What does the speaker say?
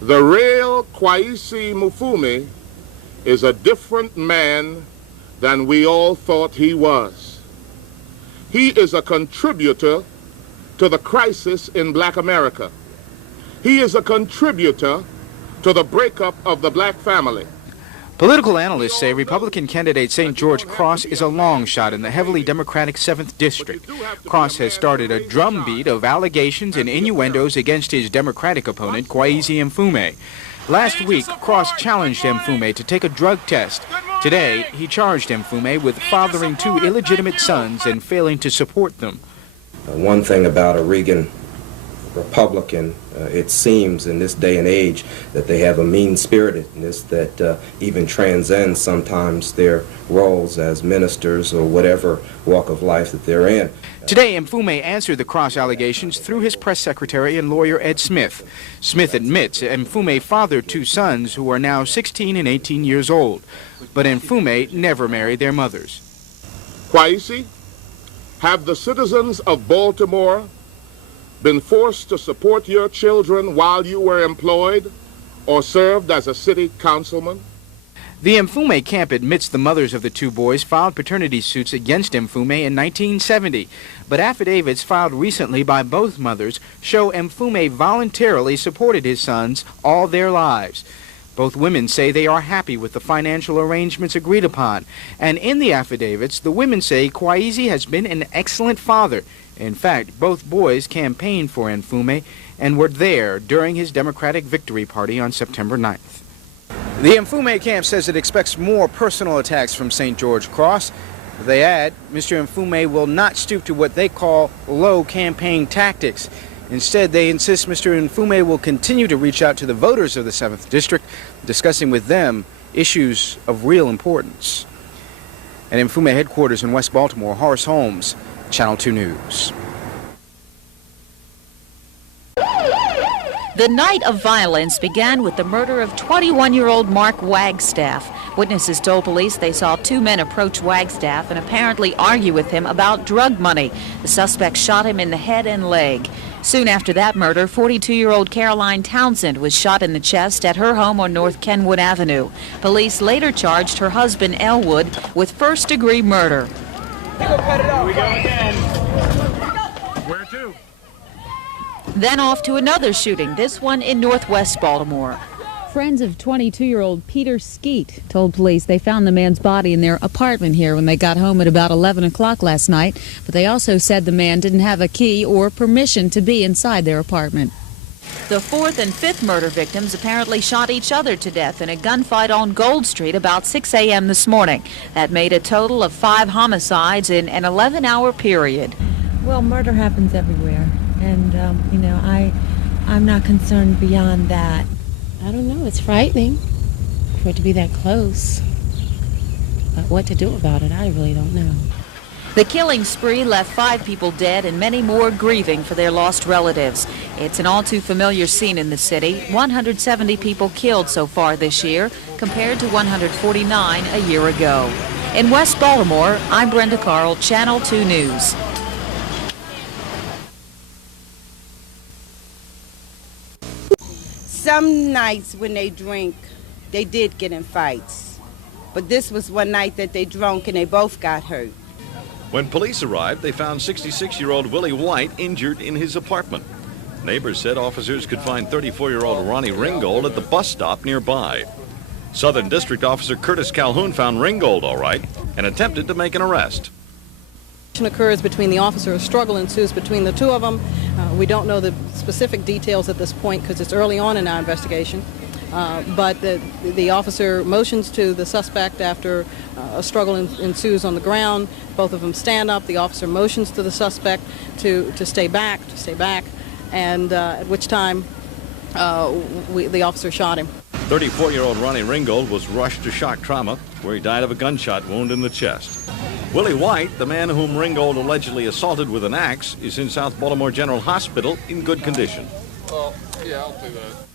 The real Kwesi Mfume is a different man than we all thought he was. He is a contributor to the crisis in black America. He is a contributor to the breakup of the black family. Political analysts say Republican candidate St. George Cross is a long shot in the heavily Democratic 7th District. Cross has started a drumbeat of allegations and innuendos against his Democratic opponent, Kwesi Mfume. Last week, Cross challenged Mfume to take a drug test. Today, he charged Mfume with fathering 2 illegitimate sons and failing to support them. One thing about a Reagan Republican, it seems in this day and age that they have a mean-spiritedness that even transcends sometimes their roles as ministers or whatever walk of life that they're in. Today, Mfume answered the Cross allegations through his press secretary and lawyer Ed Smith. Smith admits Mfume fathered 2 sons who are now 16 and 18 years old, but Mfume never married their mothers. Kwesi, have the citizens of Baltimore been forced to support your children while you were employed or served as a city councilman? The Mfume camp admits the mothers of the 2 boys filed paternity suits against Mfume in 1970, but affidavits filed recently by both mothers show Mfume voluntarily supported his sons all their lives. Both women say they are happy with the financial arrangements agreed upon, and in the affidavits, the women say Kwesi has been an excellent father. In fact, both boys campaigned for Mfume and were there during his Democratic victory party on September 9th. The Mfume camp says it expects more personal attacks from St. George Cross. They add, Mr. Mfume will not stoop to what they call low campaign tactics. Instead, they insist Mr. Mfume will continue to reach out to the voters of the 7th District, discussing with them issues of real importance. At Mfume headquarters in West Baltimore, Horace Holmes, Channel 2 News. The night of violence began with the murder of 21-year-old Mark Wagstaff. Witnesses told police they saw 2 men approach Wagstaff and apparently argue with him about drug money. The suspect shot him in the head and leg. Soon after that murder, 42-year-old Caroline Townsend was shot in the chest at her home on North Kenwood Avenue. Police later charged her husband, Elwood, with first-degree murder. Here we go again. Where to? Then off to another shooting, this one in Northwest Baltimore. Friends of 22-year-old Peter Skeet told police they found the man's body in their apartment here when they got home at about 11 o'clock last night, but they also said the man didn't have a key or permission to be inside their apartment. The 4th and 5th murder victims apparently shot each other to death in a gunfight on Gold Street about 6 a.m. this morning. That made a total of 5 homicides in an 11-hour period. Well, murder happens everywhere, and, I'm not concerned beyond that. I don't know. It's frightening for it to be that close. But what to do about it, I really don't know. The killing spree left 5 people dead and many more grieving for their lost relatives. It's an all too familiar scene in the city. 170 people killed so far this year, compared to 149 a year ago. In West Baltimore, I'm Brenda Carl, Channel 2 News. Some nights when they drink, they did get in fights. But this was one night that they drunk and they both got hurt. When police arrived, they found 66-year-old Willie White injured in his apartment. Neighbors said officers could find 34-year-old Ronnie Ringgold at the bus stop nearby. Southern District Officer Curtis Calhoun found Ringgold all right and attempted to make an arrest. Occurs between the officer. A struggle ensues between the 2 of them. We don't know the specific details at this point because it's early on in our investigation. But the officer motions to the suspect after a struggle ensues on the ground. Both of them stand up. The officer motions to the suspect to stay back, and at which time the officer shot him. 34-year-old Ronnie Ringgold was rushed to shock trauma, where he died of a gunshot wound in the chest. Willie White, the man whom Ringgold allegedly assaulted with an axe, is in South Baltimore General Hospital in good condition. Yeah, I'll do that.